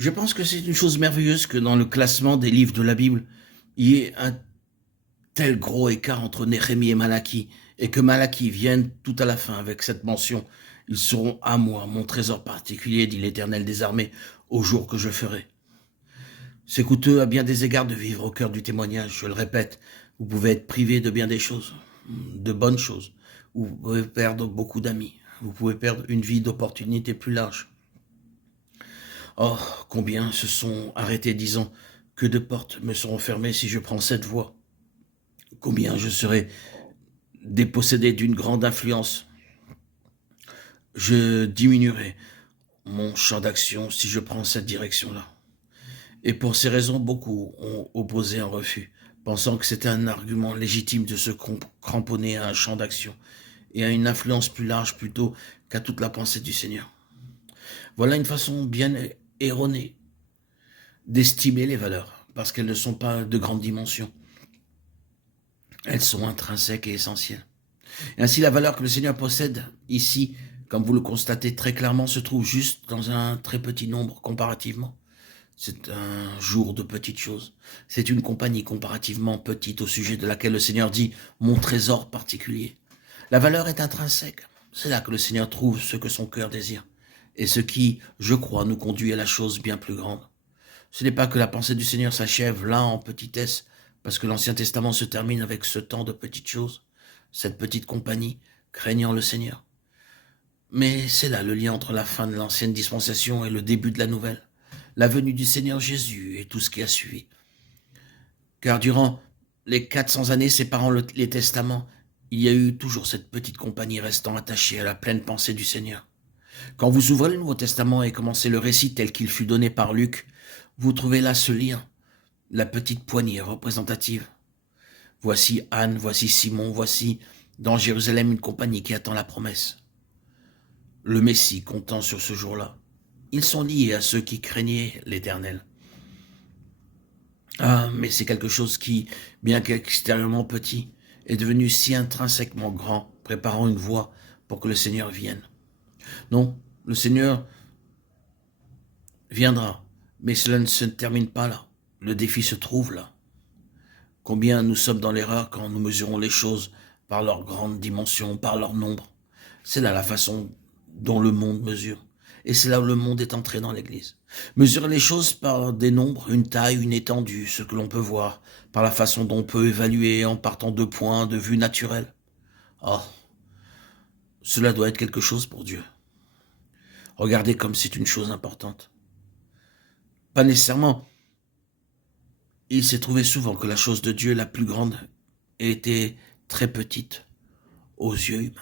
Je pense que c'est une chose merveilleuse que dans le classement des livres de la Bible, il y ait un tel gros écart entre Néhémie et Malachie, et que Malachie vienne tout à la fin avec cette mention. Ils seront à moi, mon trésor particulier, dit l'Éternel des armées, au jour que je ferai. C'est coûteux à bien des égards de vivre au cœur du témoignage, je le répète. Vous pouvez être privé de bien des choses, de bonnes choses. Vous pouvez perdre beaucoup d'amis. Vous pouvez perdre une vie d'opportunités plus large. Oh, combien se sont arrêtés disant que de portes me seront fermées si je prends cette voie. Combien je serai dépossédé d'une grande influence. Je diminuerai mon champ d'action si je prends cette direction-là. Et pour ces raisons, beaucoup ont opposé un refus, pensant que c'était un argument légitime de se cramponner à un champ d'action et à une influence plus large plutôt qu'à toute la pensée du Seigneur. Voilà une façon bien erronée d'estimer les valeurs, parce qu'elles ne sont pas de grande dimension. Elles sont intrinsèques et essentielles. Et ainsi, la valeur que le Seigneur possède ici, comme vous le constatez très clairement, se trouve juste dans un très petit nombre comparativement. C'est un jour de petites choses. C'est une compagnie comparativement petite au sujet de laquelle le Seigneur dit « mon trésor particulier ». La valeur est intrinsèque. C'est là que le Seigneur trouve ce que son cœur désire. Et ce qui, je crois, nous conduit à la chose bien plus grande. Ce n'est pas que la pensée du Seigneur s'achève là en petitesse, parce que l'Ancien Testament se termine avec ce temps de petites choses, cette petite compagnie, craignant le Seigneur. Mais c'est là le lien entre la fin de l'ancienne dispensation et le début de la nouvelle, la venue du Seigneur Jésus et tout ce qui a suivi. Car durant les 400 années séparant les testaments, il y a eu toujours cette petite compagnie restant attachée à la pleine pensée du Seigneur. Quand vous ouvrez le Nouveau Testament et commencez le récit tel qu'il fut donné par Luc, vous trouvez là ce lien, la petite poignée représentative. Voici Anne, voici Simon, voici dans Jérusalem une compagnie qui attend la promesse. Le Messie comptant sur ce jour-là. Ils sont liés à ceux qui craignaient l'Éternel. Ah, mais c'est quelque chose qui, bien qu'extérieurement petit, est devenu si intrinsèquement grand, préparant une voie pour que le Seigneur vienne. Non, le Seigneur viendra, mais cela ne se termine pas là. Le défi se trouve là. Combien nous sommes dans l'erreur quand nous mesurons les choses par leur grande dimension, par leur nombre. C'est là la façon dont le monde mesure. Et c'est là où le monde est entré dans l'Église. Mesurer les choses par des nombres, une taille, une étendue, ce que l'on peut voir, par la façon dont on peut évaluer en partant de points de vue naturels. Ah, cela doit être quelque chose pour Dieu. Regardez comme c'est une chose importante. Pas nécessairement. Il s'est trouvé souvent que la chose de Dieu la plus grande était très petite aux yeux humains.